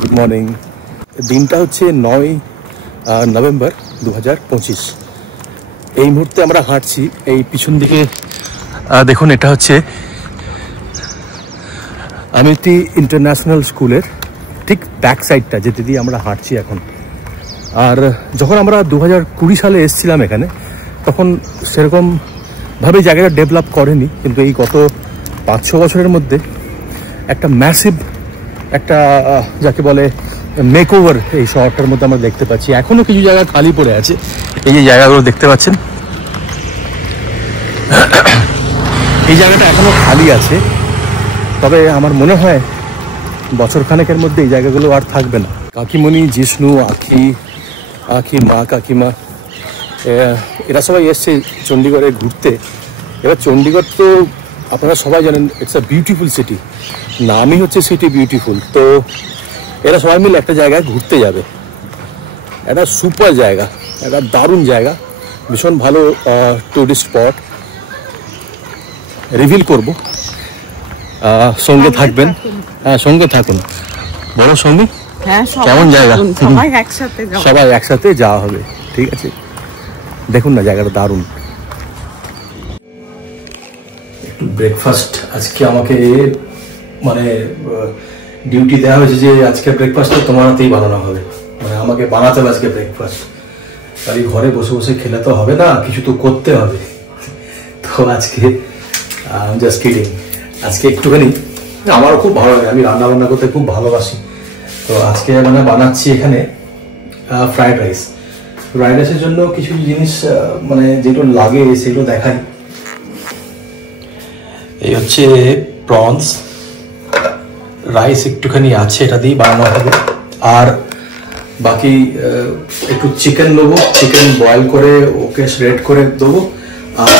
Good morning. দিনটা হচ্ছে 9 November 2025। এই মুহূর্তে আমরা হাঁটছি এই পিছন দিকে। দেখুন, এটা হচ্ছে আমিতি ইন্টারন্যাশনাল স্কুলের ঠিক ব্যাক সাইডটা, যেতে দিয়ে আমরা হাঁটছি এখন। আর যখন আমরা 2020 সালে এসেছিলাম এখানে, তখন সেরকমভাবে জায়গাটা ডেভেলপ করেনি, কিন্তু এই গত 5-6 বছরের মধ্যে একটা ম্যাসিভ একটা যাকে বলে মেকওভার এই শহরটার মধ্যে আমরা দেখতে পাচ্ছি। এখনও কিছু জায়গা খালি পড়ে আছে, এই যে জায়গাগুলো দেখতে পাচ্ছেন, এই জায়গাটা এখনও খালি আছে। তবে আমার মনে হয় বছরখানেকের মধ্যে এই জায়গাগুলো আর থাকবে না। কাকিমণি, জিষ্ণু, আখি মা, কাকিমা, এরা সবাই এসছে চণ্ডীগড়ে ঘুরতে। এবার চণ্ডীগড় তো আপনারা সবাই জানেন, ইটস আ বিউটিফুল সিটি, নামই হচ্ছে সিটি বিউটিফুল। তো এরা সবাই মিলে একটা জায়গায় ঘুরতে যাবে, একটা সুপার জায়গা, একটা দারুণ জায়গা, ভীষণ ভালো টুরিস্ট স্পট। রিভিল করব, সঙ্গে থাকবেন। হ্যাঁ, সঙ্গে থাকুন। বলো সঙ্গে, কেমন জায়গা? সবাই একসাথে যাওয়া হবে, ঠিক আছে? দেখুন না, জায়গাটা দারুণ। একটু ব্রেকফাস্ট আজকে আমাকে মানে ডিউটি দেওয়া হয়েছে যে আজকে ব্রেকফাস্টটা তোমার হাতেই বানানো হবে, মানে আমাকে বানাতে হবে আজকে ব্রেকফাস্ট। খালি ঘরে বসে বসে খেলে তো হবে না, কিছু তো করতে হবে। তো আজকে জাস্ট কিডিং, আজকে একটুখানি, আমারও খুব ভালো লাগে, আমি রান্না বান্না করতে খুব ভালোবাসি। তো আজকে মানে বানাচ্ছি এখানে ফ্রাইড রাইস। ফ্রাইড রাইসের জন্য কিছু জিনিস মানে যেগুলো লাগে সেগুলো দেখাই। এই হচ্ছে প্রনস, রাইস একটুখানি আছে, এটা দিয়ে বানানো হবে। আর বাকি একটু চিকেন নেবো, চিকেন বয়েল করে ওকে শ্রেড করে দেবো। আর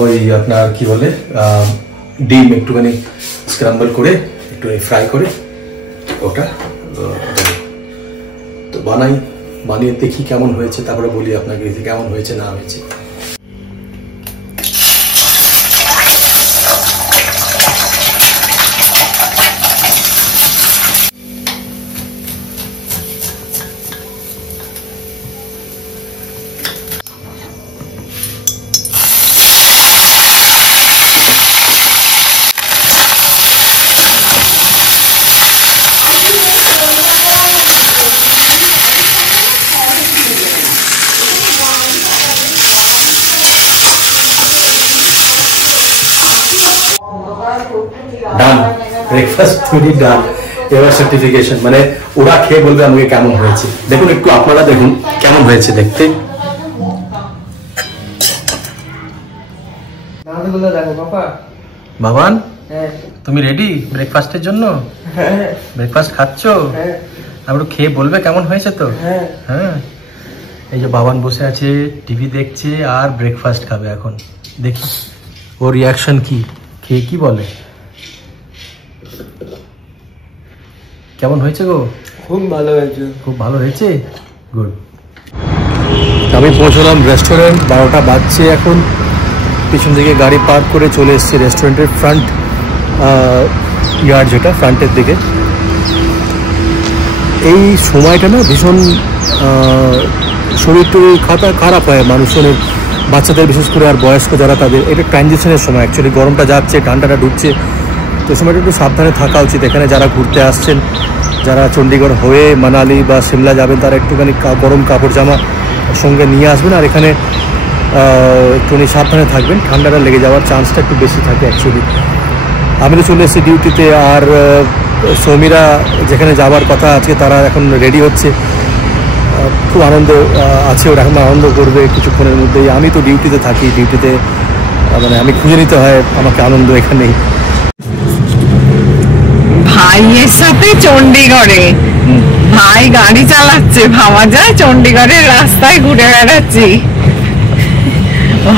ওই আপনার কি বলে ডিম একটুখানি স্ক্রাম্বল করে একটু ফ্রাই করে ওটা তো বানিয়ে দেখি কেমন হয়েছে, তারপরে বলি আপনাকে কেমন হয়েছে না হয়েছে। ডান, ব্রেকফাস্ট তৈরি, ডান। এবার সার্টিফিকেশন, মানে ওরা খেয়ে বলবে আমাকে কেমন হয়েছে। দেখুন, একটু আপনারা দেখুন কেমন হয়েছে দেখতে। বাবান, তুমি রেডি ব্রেকফাস্টের জন্য? ব্রেকফাস্ট খাচ্ছ? আমরা খেয়ে বলবে কেমন হয়েছে তো? হ্যাঁ, এই যে বাবান বসে আছে, টিভি দেখছে আর ব্রেকফাস্ট খাবে এখন। দেখি ওর রিয়াকশন কি, খেয়ে কি বলে। কেমন হয়েছে গো? খুব ভালো হয়েছে। খুব ভালো হয়েছে, গুড। আমি পৌঁছলাম রেস্টুরেন্ট, 12টা বাজছে এখন। পিছন দিকে গাড়ি পার্ক করে চলে এসেছি রেস্টুরেন্টের ফ্রন্ট ইয়ার্ড, যেটা ফ্রন্টের দিকে। এই সময়টা না ভীষণ শরীর টরীর খারাপ হয় মানুষের, বাচ্চাদের বিশেষ করে, আর বয়স্ক যারা, তাদের এটা ট্রানজিশনের সময়। অ্যাকচুয়ালি গরমটা যাচ্ছে, ঠান্ডাটা ঢুকছে, তো সময়টা একটু সাবধানে থাকা উচিত। এখানে যারা ঘুরতে আসছেন, যারা চণ্ডীগড় হয়ে মানালি বা সিমলা যাবেন, তারা একটুখানি গরম কাপড় জামা সঙ্গে নিয়ে আসবেন। আর এখানে একটুখানি সাবধানে থাকবেন, ঠান্ডাটা লেগে যাওয়ার চান্সটা একটু বেশি থাকে অ্যাকচুয়ালি। আমি তো চলে এসেছি ডিউটিতে, আর সৌমিরা যেখানে যাওয়ার কথা আজকে, তারা এখন রেডি হচ্ছে। খুব আনন্দ আছে, ওরা এখন আনন্দ করবে কিছুক্ষণের মধ্যেই। আমি তো ডিউটিতে থাকি, ডিউটিতে মানে আমি খুঁজে নিতে হয় আমাকে আনন্দ এখানেই। ভাইয়ের সাথে চণ্ডীগড়ে, ভাই গাড়ি চালাচ্ছে, ভাবা যায় চণ্ডীগড়ের রাস্তায় ঘুরে বেড়াচ্ছি।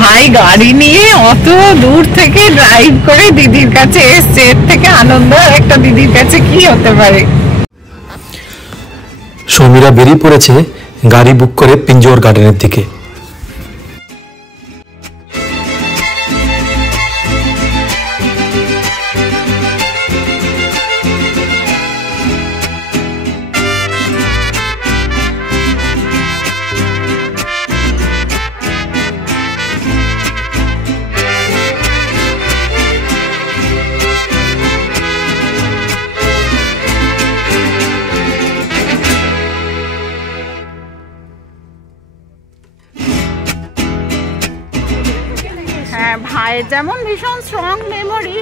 ভাই গাড়ি নিয়ে অত দূর থেকে ড্রাইভ করে দিদির কাছে এসছে, এর থেকে আনন্দ আর একটা দিদির কাছে কি হতে পারে। সৌমিরা বেরিয়ে পড়েছে গাড়ি বুক করে পিঞ্জোর গার্ডেনের দিকে। ভাইয়ের যেমন ভীষণ স্ট্রং মেমোরি,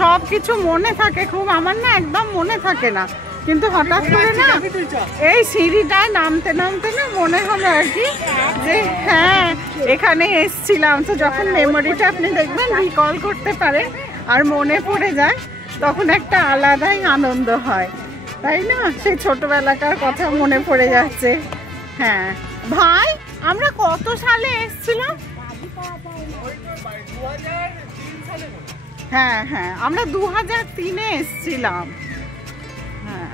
সব কিছু মনে থাকে খুব, আমার না একদম মনে থাকে না, কিন্তু হঠাৎ করে না এই সিঁড়িটায় নামতে নামতে না মনে হলো আর কি যে হ্যাঁ এখানে এসছিলাম। তো যখন মেমোরিটা আপনি দেখবেন রিকল করতে পারে আর মনে পড়ে যায়, তখন একটা আলাদাই আনন্দ হয়, তাই না? সেই ছোটবেলাকার কথা মনে পড়ে যাচ্ছে। হ্যাঁ ভাই, আমরা কত সালে এসছিলাম? হ্যাঁ হ্যাঁ, আমরা 2003-এ এসছিলাম। হ্যাঁ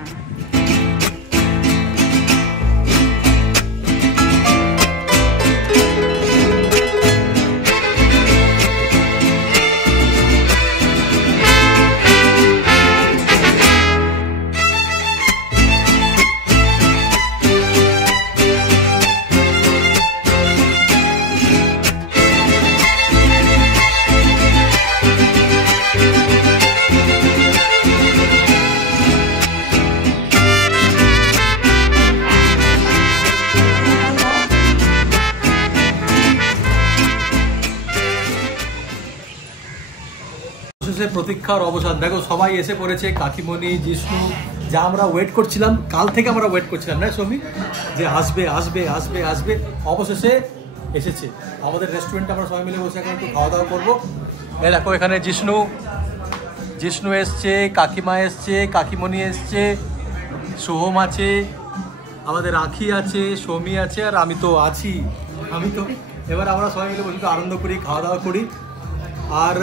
প্রতীক্ষার অবসান। দেখো সবাই এসে পড়েছে, কাকিমণি, জিষ্ণু, যা আমরা ওয়েট করছিলাম, কাল থেকে আমরা ওয়েট করছিলাম না সৌমি, যে আসবে আসবে আসবে আসবে, অবশেষে এসেছে আমাদের রেস্টুরেন্টে। আমরা সবাই মিলে বসে এখন একটু খাওয়া দাওয়া করবো। এই দেখো এখানে জিষ্ণু এসছে, কাকিমা এসছে, কাকিমণি এসছে, সোহম আছে, আমাদের রাখি আছে, সৌমি আছে, আর আমি তো আছি। এবার আমরা সবাই মিলে বসে আনন্দ করি, খাওয়া দাওয়া করি। আর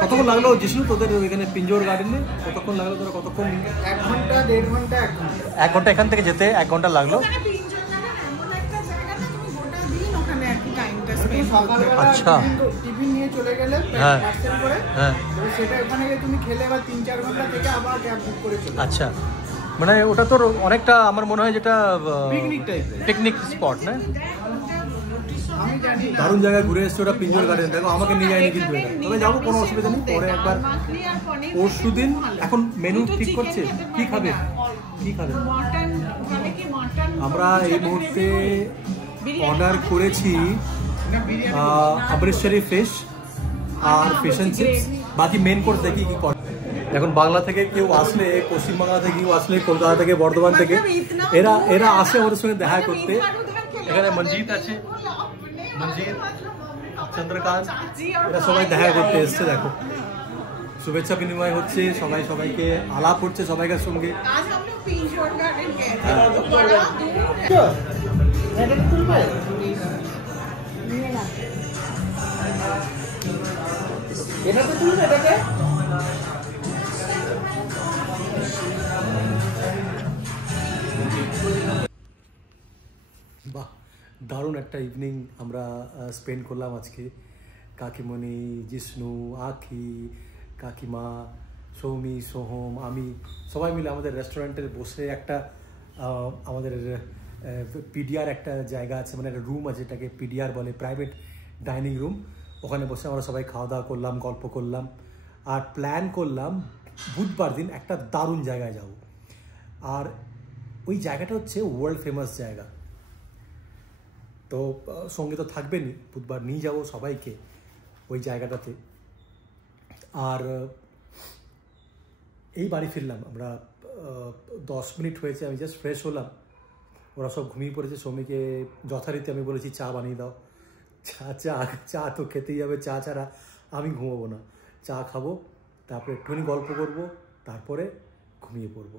কতক্ষণ লাগলো জিষ্ণু তোদের ওইখানে পিঞ্জোর গার্ডেনে? কতক্ষণ লাগলো তোরা? কতক্ষণ? 1 ঘন্টা 1.5 ঘন্টা। 1 ঘন্টা এখান থেকে যেতে 1 ঘন্টা লাগলো। আচ্ছা, টিফিন নিয়ে চলে গেলে হ্যাঁ পার্সেল করে, হ্যাঁ, সেটা ওখানে গিয়ে তুমি খেলে আবার 3-4 ঘন্টা থেকে আবার ক্যাব বুক করে চলে। আচ্ছা, মানে ওটা তোর অনেকটা আমার মনে হয় যেটা পিকনিক টাইপের, পিকনিক স্পট না? আমি জানি দারুণ জায়গায় ঘুরে এসছে ওটা, পিঞ্জোর গার্ডেন। দেখো আমাকে নিয়ে যায়নি কিন্তু এটা, তবে যাবো, কোনো অসুবিধা নেই। পরে একবার পরশু দিন। এখন মেনু ঠিক করছে, কি খাবে কি খাবে? আমরা এই মুহূর্তে অর্ডার করেছি অমৃতসরি ফিশ আর ফিশ অ্যান্ড চিপস। বাকি মেন কোর্স দেখি কি করে। এখন বাংলা থেকে কেউ আসলে, পশ্চিমবাংলা থেকে কেউ আসলে, কলকাতা থেকে, বর্ধমান থেকে, এরা আসে আমাদের সঙ্গে দেখা করতে। এখানে মঞ্জিত আছে, মঞ্জিত, চন্দ্রকান্ত, এরা সবাই দেখা করতে এসছে। দেখো শুভেচ্ছা বিনিময় হচ্ছে, সবাই সবাইকে আলাপ হচ্ছে সবাইকার সঙ্গে। বাহ, দারুণ একটা ইভিনিং আমরা স্পেন্ড করলাম আজকে। কাকিমণি, জিষ্ণু, আখি, কাকিমা, সৌমি, সোহম, আমি সবাই মিলে আমাদের রেস্টুরেন্টের বসে একটা আমাদের পিডিআর একটা জায়গা আছে, মানে একটা রুম আছে, যেটাকে পিডিআর বলে, প্রাইভেট ডাইনিং রুম। ওখানে বসে আমরা সবাই খাওয়া দাওয়া করলাম, গল্প করলাম, আর প্ল্যান করলাম বুধবার দিন একটা দারুণ জায়গায় যাব। আর ওই জায়গাটা হচ্ছে ওয়ার্ল্ড ফেমাস জায়গা। তো সঙ্গে তো থাকবেনই, বুধবার নিয়ে যাব সবাইকে ওই জায়গাটাতে। আর এই বাড়ি ফিরলাম আমরা, 10 মিনিট হয়েছে, আমি জাস্ট ফ্রেশ হলাম। ওরা সব ঘুমিয়ে পড়েছে। সৌমিকে যথারীতি আমি বলেছি চা বানিয়ে দাও। চা তো খেতেই হবে, চা ছাড়া আমি ঘুমাবো না। চা খাবো, তারপরে একটুখানি গল্প করব, তারপরে ঘুমিয়ে পড়বো।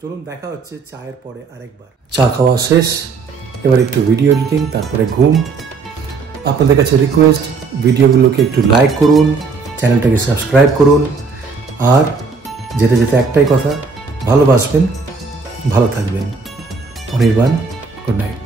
চলুন দেখা হচ্ছে চায়ের পরে আরেকবার। চা খাওয়া শেষ, এবার একটু ভিডিও এডিটিং, তারপরে ঘুম। আপনাদের কাছে রিকোয়েস্ট, ভিডিওগুলোকে একটু লাইক করুন, চ্যানেলটাকে সাবস্ক্রাইব করুন, আর যেতে যেতে একটাই কথা, ভালোবাসবেন, ভালো থাকবেন। Anirban, good night.